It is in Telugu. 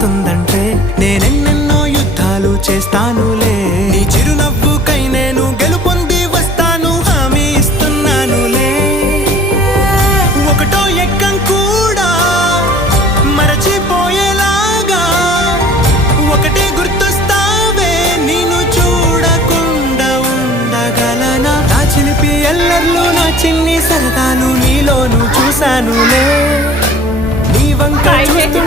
వస్తుందంటే నేనెన్నెన్నో యుద్ధాలు చేస్తానులే. నీ చిరునవ్వుకై నేను గెలుపొంది వస్తాను, హామీ ఇస్తున్నానులే. ఒకటో ఎక్కం కూడా మరచిపోయేలాగా ఒకటే గుర్తొస్తావే, నేను చూడకుండా ఉండగలనా? నా చిలిపి ఎల్లర్లు, నా చిన్ని సరదాలు నీలోను చూశానులే. నీ వంక చూస్తూ